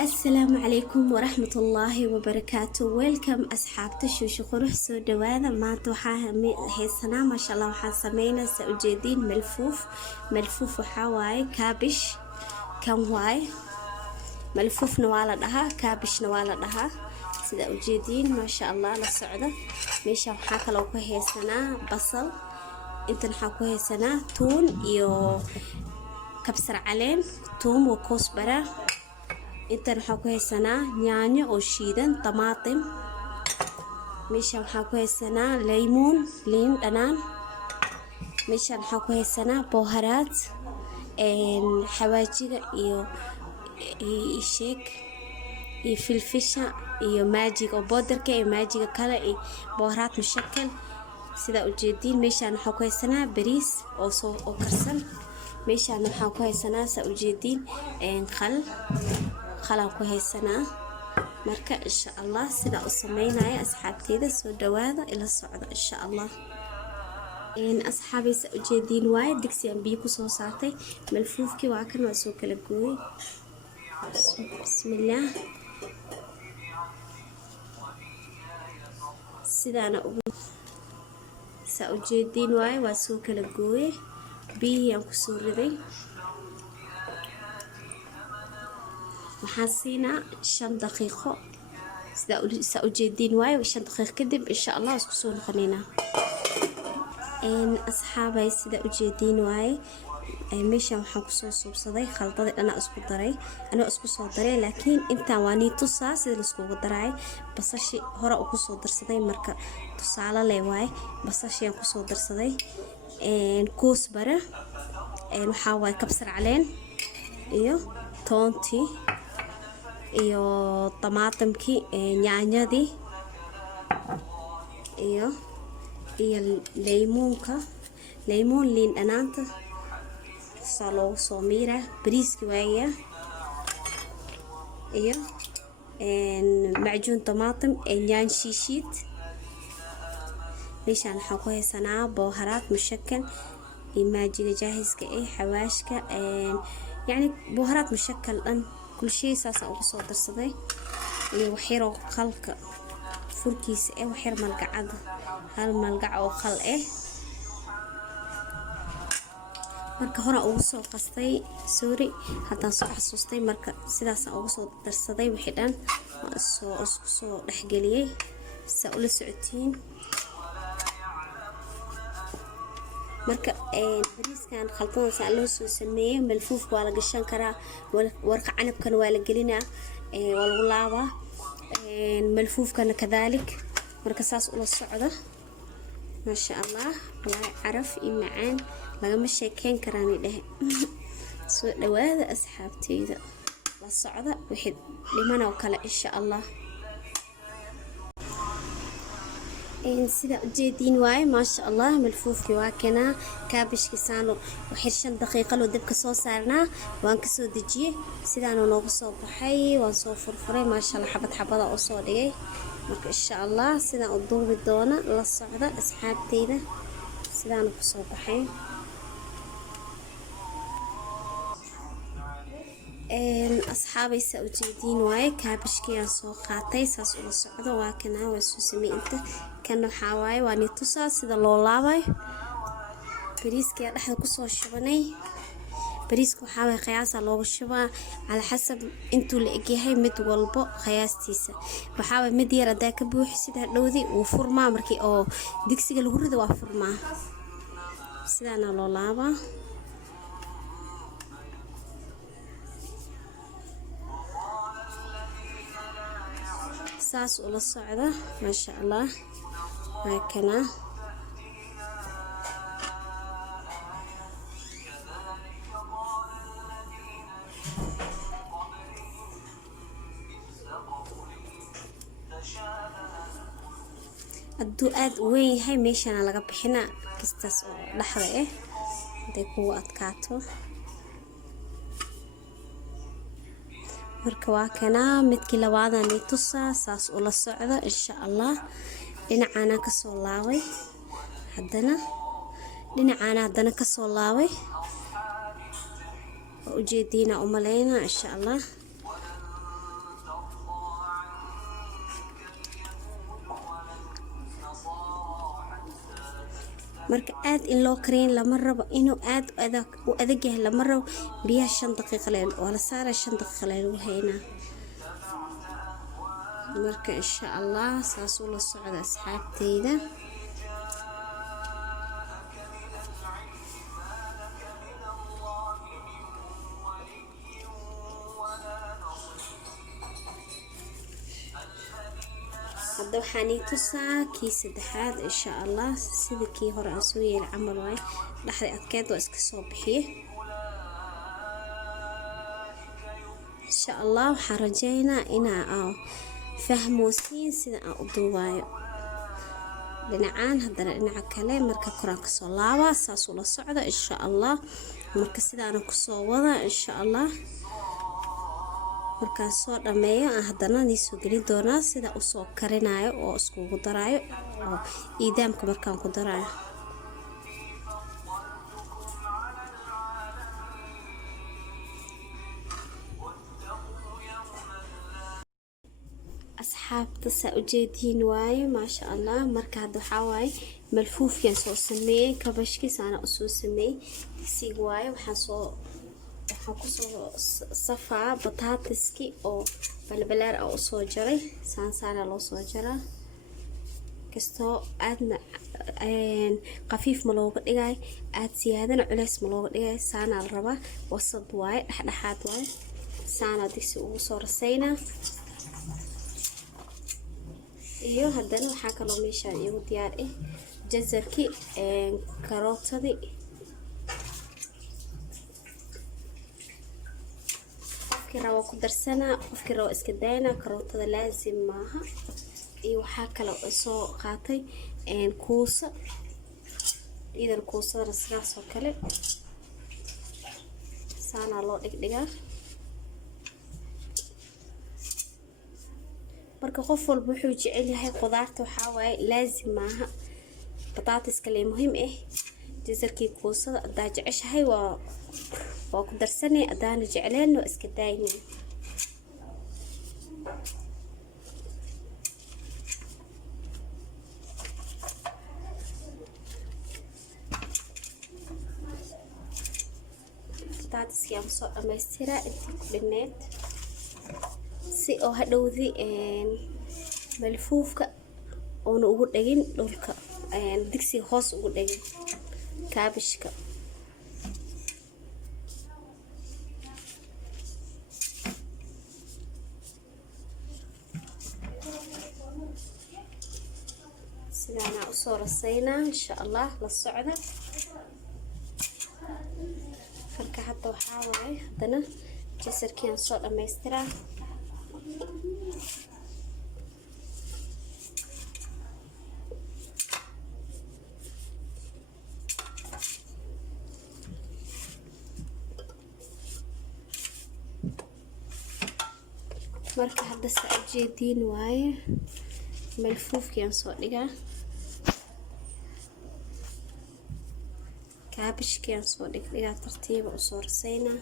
السلام عليكم ورحمة الله وبركاته. ويلكم أصحابتي شو قروح سو دواذا ما توحاها هيسنا ما شاء الله وحان سمينا سأجدين ملفوف وحاواي كابش كان واي ملفوف نوالا لها كابش نوالا لها سيدا أجدين ما شاء الله للسعودة ميشا وحاكا لو كهيسنا بصل انت نحاكو هيسنا تون يو كبسر علين توم وكوسبرة inta waxaa ku haysanaa yaanyo oo shiidan طماطم meesha waxaa ku haysanaa liin dhanaan meesha waxaa ku haysanaa boharaad xawaajiga iyo sheek iyo filfisha iyo maajiga oo boodarka iyo maajiga kale iyo boharaad mushakal sida u jeedin meesha waxaa ku haysanaa bariis oo karsan meesha waxaa ku haysanaa sa u jeedin خلان كويسنا مركا إن شاء الله سيدا أسمينا يا أصحابتي ذا سو دواذا إلى الصعود إن شاء الله إن أصحابي سأجدين وايد دكسيان بيكو صوصاتي ملفوفكي واكن واسوك لقوي بسم الله سيدا أنا سأجدين وايد واسوك لقوي بيه ينكسور ذي وحاسينا 5 دقيقة سأجدين واي و5 دقيقة كدب إن شاء الله اسكسون خلينا إن أصحابي سيدا أجدين واي ميشا وحاكو صوصو بصدي خلطة أنا أسكو صدري لكن إنتا واني تصا سيدا لسكو قدراي بصاشي هورا أكو صدر صدي مركا تصا على لي واي بصاشي أكو صدر صدي إن كوس برا إن وحاواي كبسر علين إيو تونتي iyo طماطمكي yaanyadii iyo laymoon liin dhanaanta salo soo miira bariiski waaya iyo macjuun طماطم yaan shiishid meeshaan waxa ku haysanaa boharaad mushakal maajiga jaahiska xawaashka يعني بهارات مشكل أن كل شيء ساسا أو صوت الصدي وحيرو خلق فركيس وحير ملقعد هالملقع أو خلق marka hore ugu soo qastay sorry hatta soo xasuustay marka sidaas ugu soo darsaday wixii dhan soo dhaxgeliyay sa ula socotiin marka bariiskan khaldan loo soo sameeyay malfuuf waa la gashan karaa warqa canabkan waa la gelinaa waa lagu laabaa malfuufkana kadalik marka saas ula socdo ma sha Allah wallahi caraf iyo macaan lagama sheekeyn karaan idhahe soo dhawaada asxaabteyda la socda wixii dhimana oo kale insha Allah sida ujeedin waay ma sha Allah malfuufki waa kana kaabishki saano waxir 5 daqiiqo loo dabka soo saarnaa waan ka soo dajiyay sidaan noogu soo baxay waan soo furfuray ma sha Allah xabada oo soo dhigay marka insha Allah sidaan u duubi doona la socda asxaabteyda sidaan ku soo baxay أصحابي سأجدين واي كابشكي سو قاتي ساس ولا سocdo waa kana waa soo sameeyay inta kana xawaay waa ni tusaa sida loo laabay bariiska dhaxda ku soo shubanay bariiska waxa way qiyaas looga shubaa ala xasab intuu la egyahay mid walbo qiyaastiisa waxa way mid yar adaa ka buuxi sida dhowdi uu furmaa markii oo digsiga lagu rido waa furmaa sidana loo laabaa saas ula socda ma sha Allah hakana aduu aad weyn yahay meeshana laga bixina kistaas oo dhaxda haday ku adkaato marka waa kana midkii labaadaan ay tusaa saas ula socdo insha Allah dhinacana ka soo laabay dhinacana ka soo laabay ujeedina u maleeyna insha Allah marka aad in loo kariyin lama rabo, inuu aad u adag yahay lama rabo. biyaha 5 daqiiqo waa la saaraa, 5 daqiiqo lagu haynaa. marka insha Allah saas ula socda asxaabteyda. hadda waxaan tusaa kii saddexaad insha Allah, sida kii hore aan soo yeelay camal waay. dhaxda adkeed waa iska soo bixiye insha Allah. waxaan rajeynaa inaa fahmoosiin sida aan u duubaayo dhinacaan, haddana dhinaca kale. marka koraan kasoo laabaa, saas ula socda insha Allah. marka sidaana kusoo wada insha Allah. markaan soo dhameeyo haddana soo geli doonaa sida u soo karinayo oo iskugu daraayo oo iidaamka markaan ku daraayo. asxaabta saa ujeediin waaye maasha Allah. marka hadda waxaa waaye malfuufkian soo sameeyey, kabashkiisaana usoo sameeyey. digsiga waaye waxaan kusoo safaa bataatiski oo balbalaar ah usoo jaray. saansaana loo soo jaraa, kastoo aadna qafiif ma looga dhigay, aad siyaadana culeys ma looga dhigay. saana la rabaa, wasad waaye, dhexdhexaad waaye. saana digsi ugu soo rasaynaa. iyo haddana waxaa kaloo meeshaan igu diyaar ah jazarkii, karootadii, qofkii rabo ku darsanaa, qofkii rabo iska daynaa. karootada laazim maaha. iyo waxaa kale soo qaatay kuusa, idan kuusada sidaas oo kale saana loo dhigdhigaa. marka qof walba wuxuu jecel yahay qudaarta, waxaa waaye laazim maaha. bataatiska lee muhiim ah, jazarkii, kuusada hadaa jeceshahay waa ku darsanay, hadaana jecleen waa iska daynay. bataatiskii aan soo dhamaystiraa intii ku dhineed, si oo hadhowdi malfuufka oona ugu dhagin dhulka, digsiga hoos ugu dhagin kaabishka. sidaana usoo rasaynaa insha Allah, la socda. marka hadda waxaa waaye haddana jazarkii aan soo dhamaystiraa. marka hadda saa ujeediin waaye malfuufkii aan soo dhigaa, kaabishkii aan soo dhigdhigaa, tartiiba usoo rasaynaa.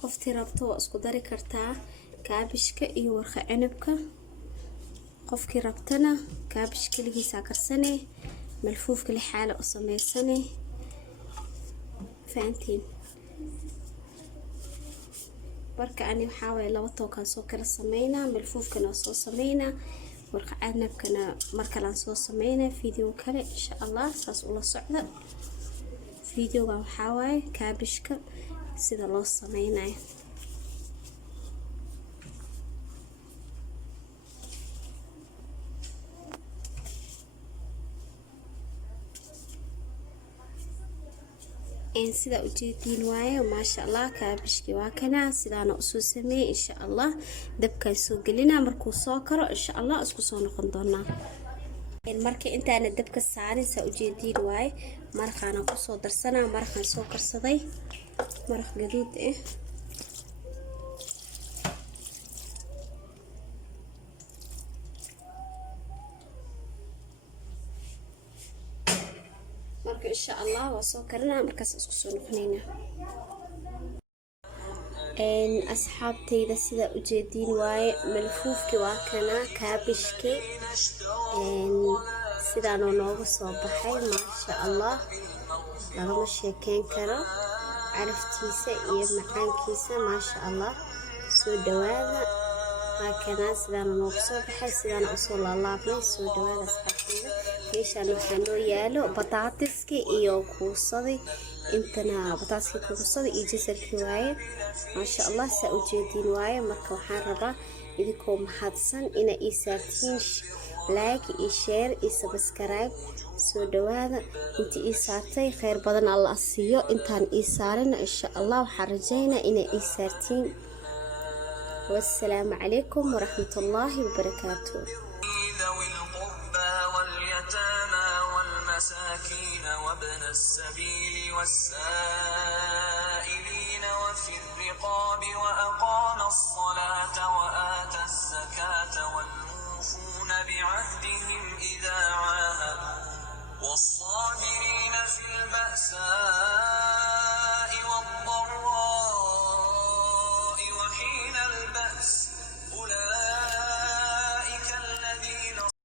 qoftii rabto waa isku dari kartaa kaabishka iyo warqa cinabka. qofkii rabtana kaabish keligiisaa karsanee, malfuufka lixaala u samaysanee. fahantiin? marka ani waxaa waaye 2 tookaan soo kala sameynaa. malfuufkana waa soo sameynaa, warqa cinabkana markalaan soo sameynaa video kale insha Allah. saas ula socda. videogan waxaa waaye kaabishka sida loo sameynayo. sida ujeediin waaye maasha Allah. kaabishkii waa kana, sidaana usoo sameeyey insha Allah. dabkaan soo gelinaa, markuu soo karo insha Allah isku soo noqon doonaa. marka intaana dabka saarin saa ujeediin waaye maraqaana kusoo darsanaa. maraqaan soo karsaday, maraq gaduud ah. marka insha Allah waa soo karinaa, markaas isku soo noqonayna. asxaabteyda sida ujeediin waaye malfuufkii waa kana, kaabishkii sidaanoo nooga soo baxay maasha allah, lagama sheekeyn karo caraftiisa iyo macaankiisa maasha allah. soo dhawaada halkanaa sidaanoo nooga soo baxay, sidaana usoo laalaabnay. soo dhawaada asxaabteyda. meeshaan waxaa noo yaalo bataatiski iyo kuusadii, intana bataaski kuusada iyo jasarkii waaye maasha allah. saa ujeediin waaye. marka waxaan rabaa idinkoo mahadsan inaa ii saartiin like iyo share iyo subscribe. soo dhawaada. inta ii saartay khayr badan alla siiyo, intaan ii saarina insha allah waxaan rajaynaa inaa ii saartiin. والسلام عليكم ورحمة الله وبركاته. ذوي القربى واليتامى والمساكين وابن السبيل والسائلين وفي الرقاب وأقام الصلاة وآتى الزكاة